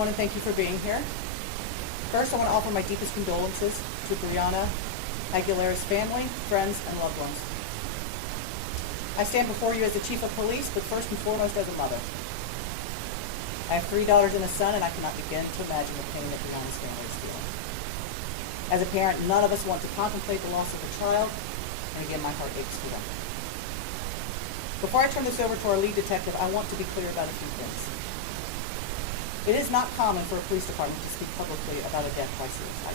I want to thank you for being here. First, I want to offer my deepest condolences to Brianna Aguilera's family, friends, and loved ones. I stand before you as the chief of police, but first and foremost as a mother. I have 3 daughters and a son, and I cannot begin to imagine the pain that Brianna's family is feeling. As a parent, none of us want to contemplate the loss of a child, and again, my heart aches for them. Before I turn this over to our lead detective, I want to be clear about a few things. It is not common for a police department to speak publicly about a death by suicide.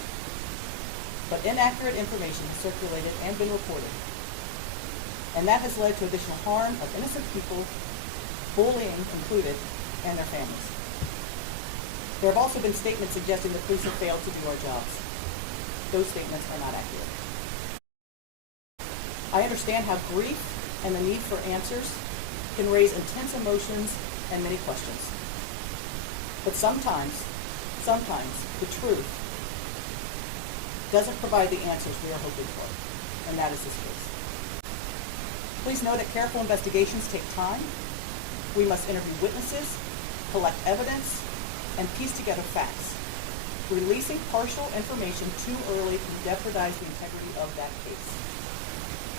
But inaccurate information has circulated and been reported. And that has led to additional harm of innocent people, bullying included, and their families. There have also been statements suggesting the police have failed to do our jobs. Those statements are not accurate. I understand how grief and the need for answers can raise intense emotions and many questions. But sometimes the truth doesn't provide the answers we are hoping for, and that is this case. Please know that careful investigations take time. We must interview witnesses, collect evidence, and piece together facts. Releasing partial information too early can jeopardize the integrity of that case.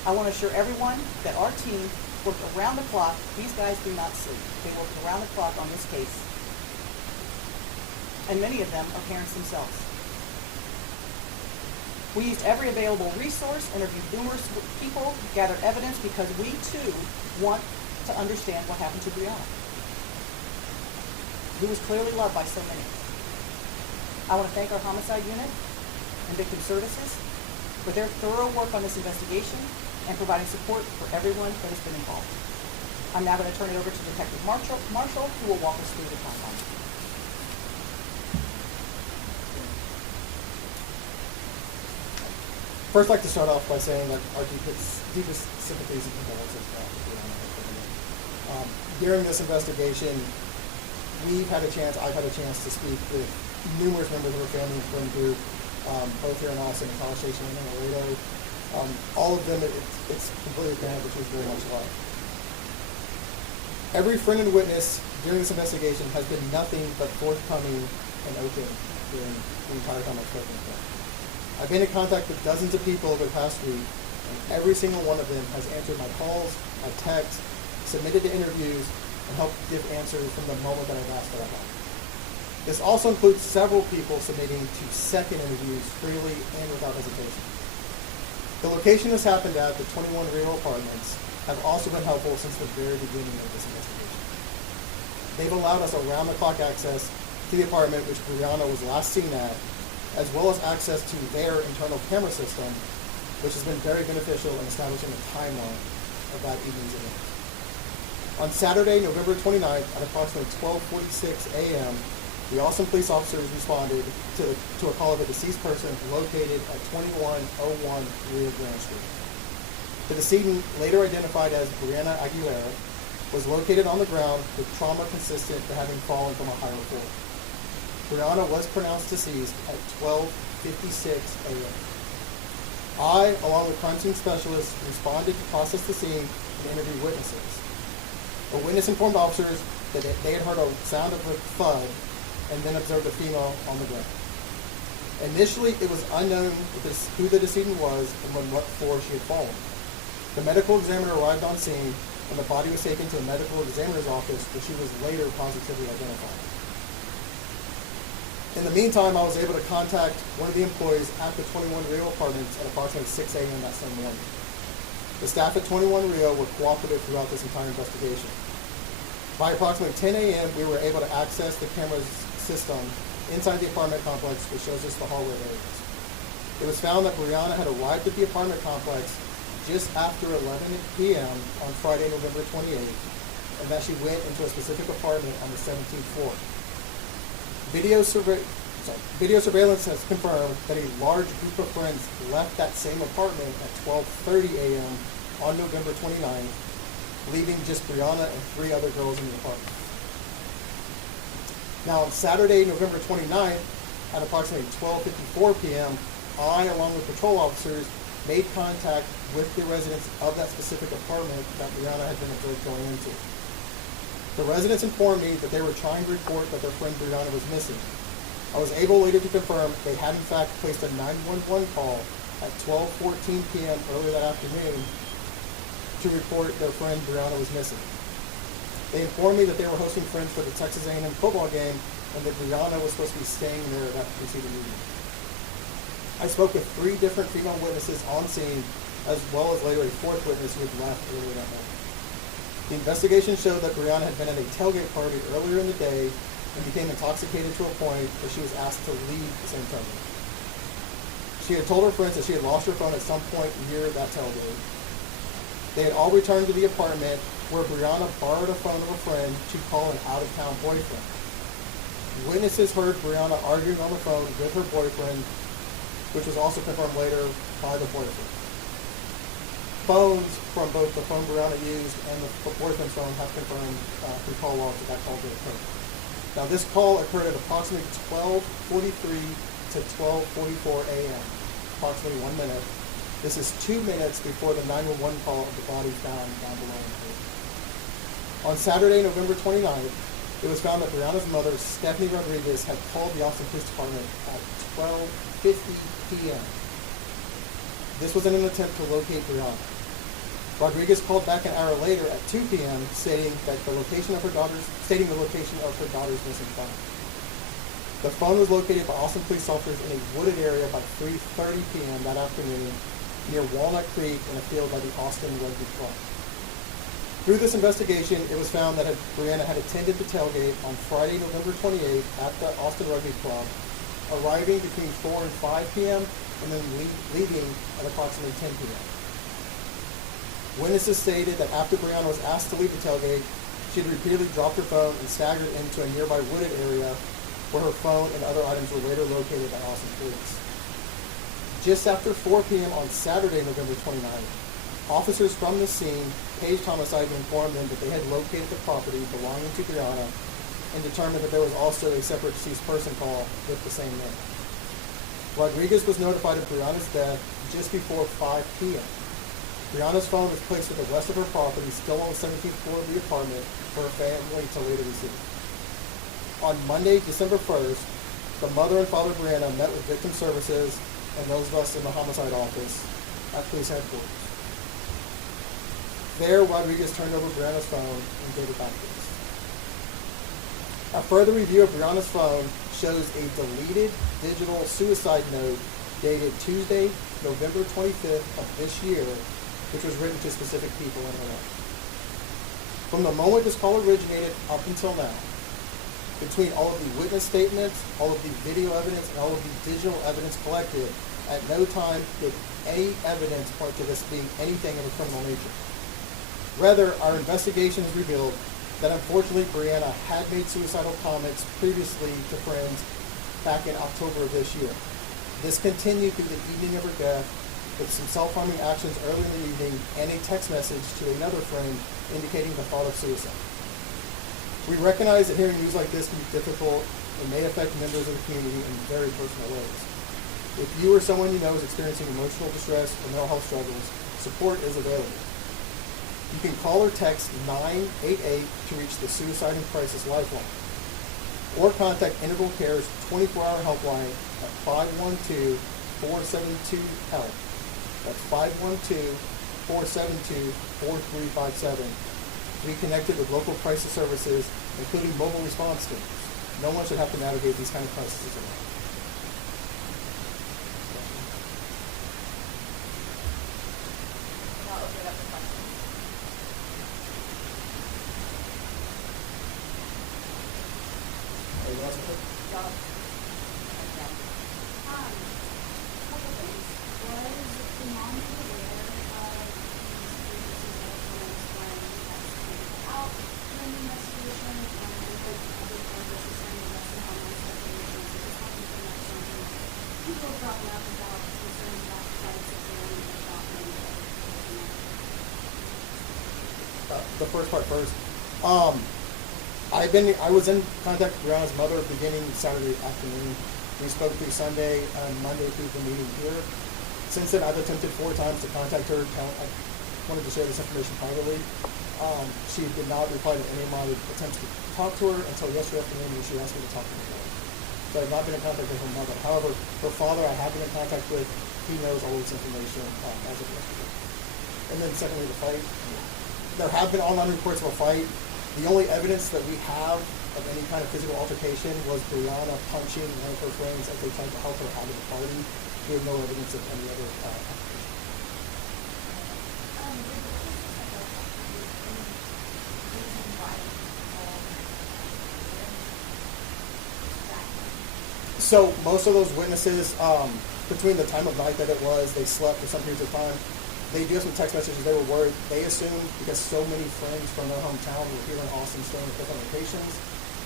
I want to assure everyone that our team worked around the clock. These guys do not sleep. They worked around the clock on this case. And many of them are parents themselves. We used every available resource, interviewed numerous people, gathered evidence, because we too want to understand what happened to Brianna, who was clearly loved by so many. I want to thank our homicide unit and victim services for their thorough work on this investigation and providing support for everyone that has been involved. I'm now going to turn it over to Detective Marshall, who will walk us through the timeline. First, I'd like to start off by saying that our deepest sympathies and condolences to Brianna. During this investigation, I've had a chance to speak with numerous members of her family and friend group, both here in Austin and College Station and in Laredo. All of them, it's completely apparent that she was very much loved. Every friend and witness during this investigation has been nothing but forthcoming and open during the entire time I've spoken with them. I've been in contact with dozens of people over the past week, and every single one of them has answered my calls, my texts, submitted to interviews, and helped give answers from the moment that I've asked for help. This also includes several people submitting to second interviews freely and without hesitation. The location this happened at, the 21 Rio Apartments, have also been helpful since the very beginning of this investigation. They've allowed us around-the-clock access to the apartment which Brianna was last seen at, as well as access to their internal camera system, which has been very beneficial in establishing the timeline of that evening's event. On Saturday, November 29th, at approximately 12:46 a.m., the Austin police officers responded to a call of a deceased person located at 2101 Rio Grande Street. The decedent, later identified as Brianna Aguilera, was located on the ground with trauma consistent to having fallen from a higher floor. Brianna was pronounced deceased at 12:56 a.m. I, along with crime scene specialists, responded to process the scene and interview witnesses. A witness informed officers that they had heard a sound of a thud and then observed a female on the ground. Initially, it was unknown who the decedent was and on what floor she had fallen. The medical examiner arrived on scene and the body was taken to the medical examiner's office, where she was later positively identified. In the meantime, I was able to contact one of the employees at the 21 Rio Apartments at approximately 6 a.m. that same morning. The staff at 21 Rio were cooperative throughout this entire investigation. By approximately 10 a.m., we were able to access the camera's system inside the apartment complex, which shows us the hallway areas. It was found that Brianna had arrived at the apartment complex just after 11 p.m. on Friday, November 28th, and that she went into a specific apartment on the 17th floor. Video surveillance has confirmed that a large group of friends left that same apartment at 12:30 a.m. on November 29th, leaving just Brianna and 3 other girls in the apartment. Now on Saturday, November 29th, at approximately 12:54 p.m., I, along with patrol officers, made contact with the residents of that specific apartment that Brianna had been observed going into. The residents informed me that they were trying to report that their friend Brianna was missing. I was able later to confirm they had in fact placed a 911 call at 12:14 p.m. earlier that afternoon to report their friend Brianna was missing. They informed me that they were hosting friends for the Texas A&M football game and that Brianna was supposed to be staying there that preceding evening. I spoke with 3 different female witnesses on scene, as well as later a 4th witness who had left earlier that night. The investigation showed that Brianna had been at a tailgate party earlier in the day and became intoxicated to a point that she was asked to leave the same tailgate. She had told her friends that she had lost her phone at some point near that tailgate. They had all returned to the apartment where Brianna borrowed a phone of a friend to call an out-of-town boyfriend. Witnesses heard Brianna arguing on the phone with her boyfriend, which was also confirmed later by the boyfriend. Phones from both the phone Brianna used and the boyfriend's phone have confirmed through call logs that call did occur. Now this call occurred at approximately 12:43 to 12:44 a.m., approximately 1 minute. This is 2 minutes before the 911 call of the body found down below. On Saturday, November 29th, it was found that Brianna's mother, Stephanie Rodriguez, had called the Austin Police Department at 12:50 p.m. This was in an attempt to locate Brianna. Rodriguez called back an hour later at 2 p.m. stating the location of her daughter's missing phone. The phone was located by Austin police officers in a wooded area by 3:30 p.m. that afternoon near Walnut Creek in a field by the Austin Rugby Club. Through this investigation, it was found that Brianna had attended the tailgate on Friday, November 28th at the Austin Rugby Club, arriving between 4 and 5 p.m. and then leaving at approximately 10 p.m. Witnesses stated that after Brianna was asked to leave the tailgate, she had repeatedly dropped her phone and staggered into a nearby wooded area where her phone and other items were later located by Austin police. Just after 4 p.m. on Saturday, November 29th, officers from the scene paged homicide and informed them that they had located the property belonging to Brianna and determined that there was also a separate deceased person call with the same name. Rodriguez was notified of Brianna's death just before 5 p.m. Brianna's phone was placed to the west of her property, still on the 17th floor of the apartment, for her family to later receive. On Monday, December 1st, the mother and father of Brianna met with victim services and those of us in the homicide office at police headquarters. There, Rodriguez turned over Brianna's phone and gave it back to us. A further review of Brianna's phone shows a deleted digital suicide note dated Tuesday, November 25th of this year, which was written to specific people in her life. From the moment this call originated up until now, between all of the witness statements, all of the video evidence, and all of the digital evidence collected, at no time did any evidence point to this being anything of a criminal nature. Rather, our investigation has revealed that unfortunately Brianna had made suicidal comments previously to friends back in October of this year. This continued through the evening of her death with some self-harming actions early in the evening and a text message to another friend indicating the thought of suicide. We recognize that hearing news like this can be difficult and may affect members of the community in very personal ways. If you or someone you know is experiencing emotional distress or mental health struggles, support is available. You can call or text 988 to reach the Suicide and Crisis Lifeline, or contact Integral Care's 24-hour helpline at 512-472-HELP. That's 512-472-4357. To be connected with local crisis services, including mobile response teams. No one should have to navigate these kind of crises alone. I'll open it up for questions. Anyone else? Y'all. Couple things. Was the mom aware of these previous when out during the investigation and what other charges are saying about some online separations? It just happened to not something people have brought up about concerns about the types of family that got them. The first part first. I was in contact with Brianna's mother beginning Saturday afternoon. We spoke through Sunday and Monday through the meeting here. Since then, I've attempted 4 times to contact her. I wanted to share this information privately. She did not reply to any of my attempts to talk to her until yesterday afternoon when she asked me to talk to her more. So I've not been in contact with her mother. However, her father I have been in contact with. He knows all this information as of yesterday. And then secondly, the fight. There have been online reports of a fight. The only evidence that we have of any kind of physical altercation was Brianna punching one of her friends as they tried to help her out of the party. We have no evidence of any other altercation. So most of those witnesses, between the time of night that it was, they slept for some periods of time. They do have some text messages. They were worried. They assumed because so many friends from their hometown were here in Austin staying at different locations,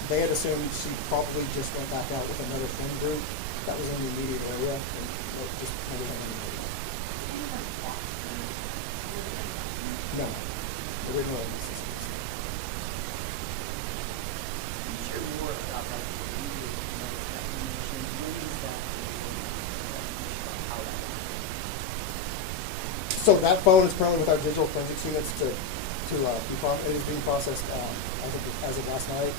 they had assumed she probably just went back out with another friend group that was in the immediate area and just never had any idea. No. There were no evidence. Can you share more about that immediate information? When is that information about how that happened? So that phone is currently with our digital forensics units to it is being processed as of last night.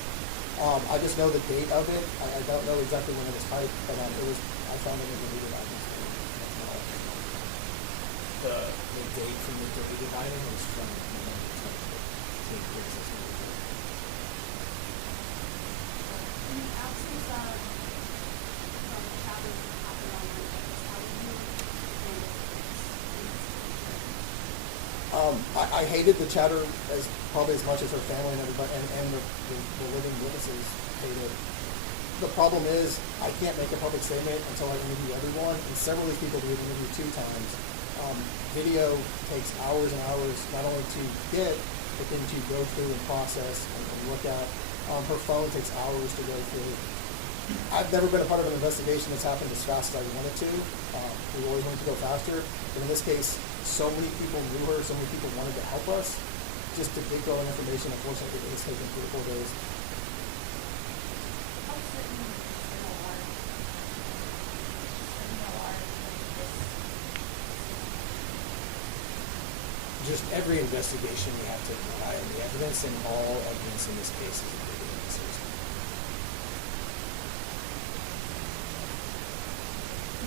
I just know the date of it. I don't know exactly when it was typed, but I found it in the deleted items. The date from the deleted item was from November 10th. In the absence of chapters that happen on Monday, how would you handle this? I hated the chatter probably as much as her family and everybody and the living witnesses hated it. The problem is I can't make a public statement until I interview everyone, and several of these people we've interviewed 2 times. Video takes hours and hours not only to get, but then to go through and process and look at. Her phone takes hours to go through. I've never been a part of an investigation that's happened as fast as I wanted to. We always wanted to go faster, but in this case, so many people knew her, so many people wanted to help us. Just to dig all that information, unfortunately, it's taken 3 or 4 days. How certain external alarm this? Just every investigation we have to rely on the evidence, and all evidence in this case is included in this case.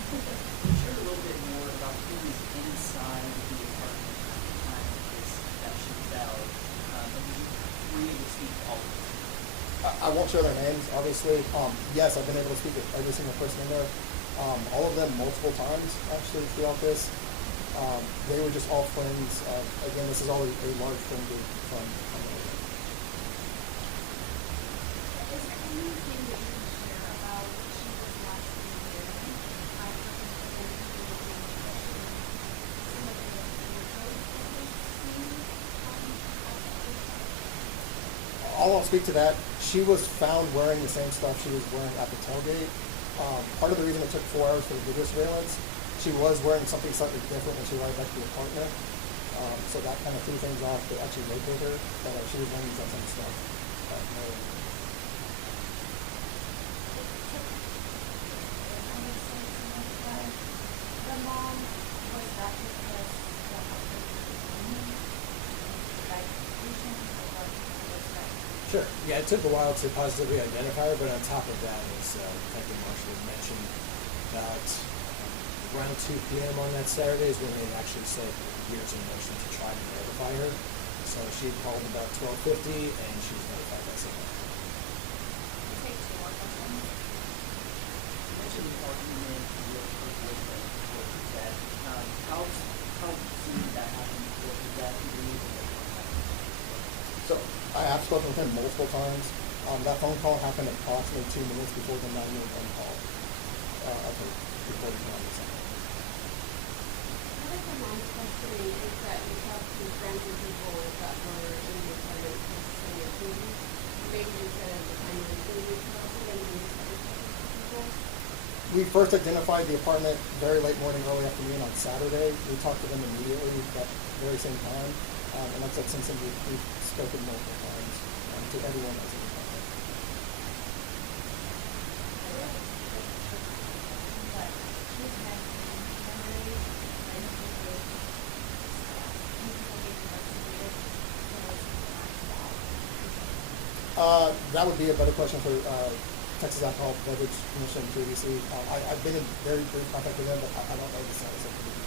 Can you share a little bit more about who was inside the apartment at the time that she fell? And were you able to speak to all of them? I won't share their names, obviously. Yes, I've been able to speak with every single person in there. All of them multiple times, actually, throughout this. They were just all friends. Again, this is all a large friend group from America. Is there anything that you can share about what she was last seen wearing after her presentation, especially some of the wardrobe that was seen outside? I'll speak to that. She was found wearing the same stuff she was wearing at the tailgate. Part of the reason it took 4 hours for the video surveillance, she was wearing something slightly different when she arrived back to the apartment. So that kind of threw things off to actually locate her, but she was wearing that same stuff. The mom was that because the husband was Sure. Yeah, it took a while to positively identify her, but on top of that, as Detective Marshall had mentioned, about around 2 p.m. on that Saturday is when they actually set gears in motion to try to notify her. So she had called about 12:50, and she was notified by 7. Take 2 more questions. You mentioned the argument with her boyfriend before his death. How soon did that happen before his death? Did you able to make contact? So I have spoken with him multiple times. That phone call happened approximately 2 minutes before the 911 phone call of her reporting on the Sunday. What if the mom's questioning is that you talked to friends and people that were in the apartment saying your food? Maybe instead of the time you were food, you could also then use other people? We first identified the apartment very late morning, early afternoon on Saturday. We talked to them immediately that very same time. And like I said, since then we've spoken multiple times to everyone else in the apartment. that would be a better question for Texas Alcohol Beverage Commission previously. I've been in very brief contact with them, but I don't know the status of it.